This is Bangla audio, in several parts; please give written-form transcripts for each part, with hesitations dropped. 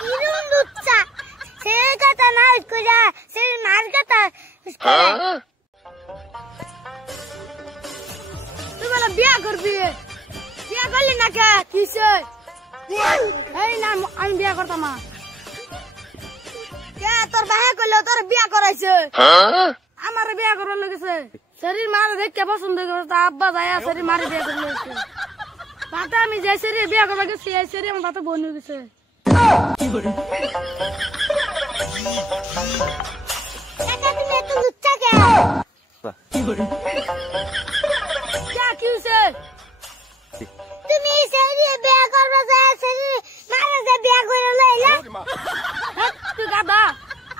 কিরম লুচ্চা ছেলে কথা না কইরা ছেলে মার কথা তুই বলে বিয়া করবি বিয়া করলি না কে কিসে এই না আমি বিয়া করতাম না কে তোর ভাই কইলো তোর বিয়া করাইছে আমার বিয়া করার লাগছে শরীর মার দেখতে পছন্দ করে আব্বা যায় শরীর মারে বিয়া করে লাগছে বাতা আমি যে শরীর বিয়া করবা গেছি এই শরীর আমার বাতা বন হয়ে গেছে কি করে কাকা তুমি এত লুচ্চা কে কি করে কি হইছে তুমি শরীর বিয়া করবা যায় শরীর মারে যে বিয়া করে লইলা তুই গাদা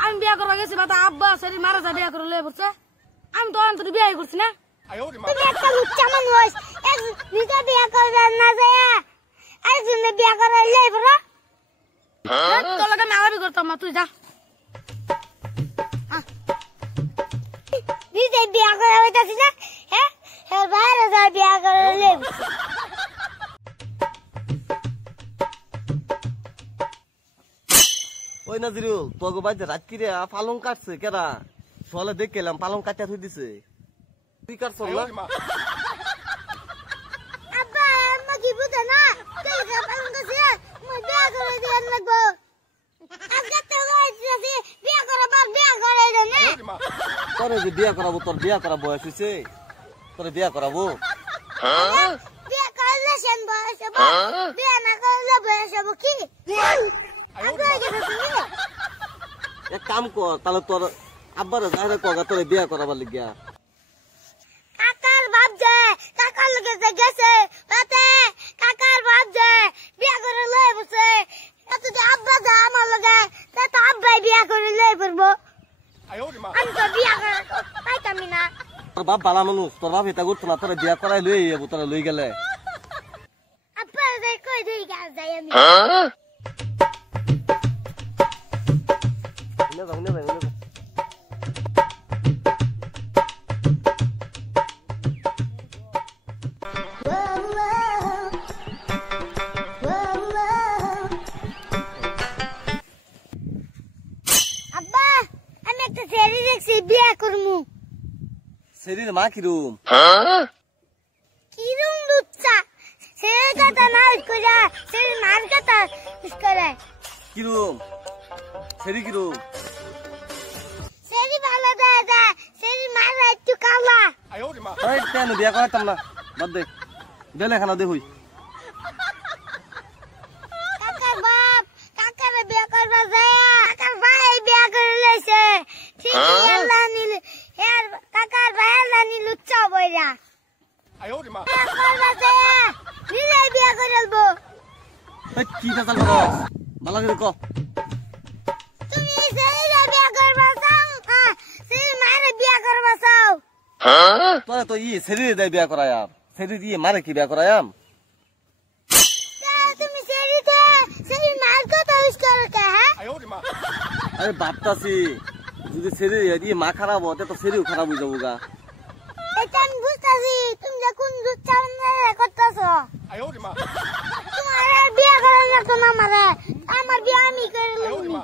আমি বিয়া করবা গেছি বাতা আব্বা শরীর মারে যে বিয়া করে লই পড়ছে আমি তো অন্তর বিয়ে করছি না তুমি একটা লুচ্চা মানুষ এক নিজে বিয়ে করবে না যায় আরেকজনে বিয়ে করে লই পড়া তোর লগে আমি করতাম না তুই যা নিজে বিয়ে করে হইতাছি না হ্যাঁ হ্যাঁ বাইরে যা বিয়ে করে লই ওই নাজিরুল তোকে বাইতে রাত কিরে পালং কাটছে কেরা সলে দেখ গেলাম পালং কাটা থই দিছে তুই কাটছ না আব্বা আম্মা কি বুঝে না তুই যে পালং কাটছে মই বিয়া করে দিন লাগবো আজকে তো কইছিস বিয়া করে বার বিয়া করে দেন তোরে যে বিয়া করাবো তোর বিয়া করা বয়স হইছে তোরে বিয়া করাবো বিয়া করলে সেন বয়স হবে বিয়া না করলে বয়স হবে কি এক কাম কর তাহলে তোর আব্বার যাইরে কগা তোরে বিয়া করাবার লাগিয়া কাকার বাপ যে কাকার লগে যে গেছে তাতে কাকার বাপ যে বিয়া করে লই বসে এত যে আব্বা যা আমার লগে তা আব্বাই বিয়া করে লই পড়বো আমি তো বিয়া করে পাইতামই না তোর বাপ বালা মানুষ তোর বাপ এটা করতো না তোরে বিয়া করাই লই যাবো তোরা লই গেলে আব্বা যে কই দেই গাছ যাই আমি আব্বা আমি একটা সেরি দেখছি বিয়া করমু সেরির মা কিরম কিরম লুচ্চা সেরি কথা না কইরা সেরি মার কথা করে কিরম সেরি কিরম সেরি ভালো দাদা সেরি মার একটু কালা এই তেন বিয়া করাইতাম না বাদ দে বেলে খানা দে হই কাকার বাপ কাকার বিয়া করবা যায় কাকার ভাই বিয়া করে লইছে ঠিক আল্লাহ নীল এর কাকার ভাই আল্লাহ নীল লুচ্চা বইরা করবা যায় নিজে বিয়া করে লবো এই কি কথা বলছ ভালো করে কও তুমি সেরি বিয়া করবা চাও সেরি মারে বিয়া করবা চাও তোরা তো ই সেরি দে বিয়া করায়াম সেরি দিয়ে মারে কি বিয়া করায়াম তুমি সেরিতে সেরি মার কথা ইউজ করো কে হ্যাঁ আরে ভাবতাছি যদি সেরি দিয়ে মা খারাপ হতে তো সেরিও খারাপ হয়ে যাবো গা এটা আমি বুঝতাছি তুমি যে কোন লুচ্চা করতেছো তোমার বিয়া করার না তো না আমার বিয়া আমি করে লইনি